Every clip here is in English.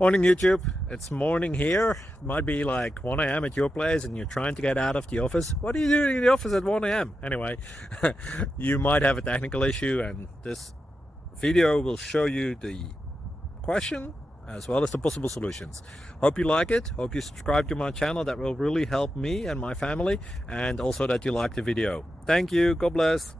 Morning YouTube, it's morning here. It might be like 1 a.m. at your place and you're trying to get out of the office. What are you doing in the office at 1 a.m.? Anyway, you might have a technical issue and this video will show you the question as well as the possible solutions. Hope you like it, hope you subscribe to my channel. That will really help me and my family, and also that you like the video. Thank you, God bless.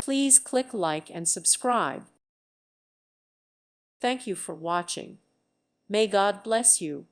Please click like and subscribe. Thank you for watching. May God bless you.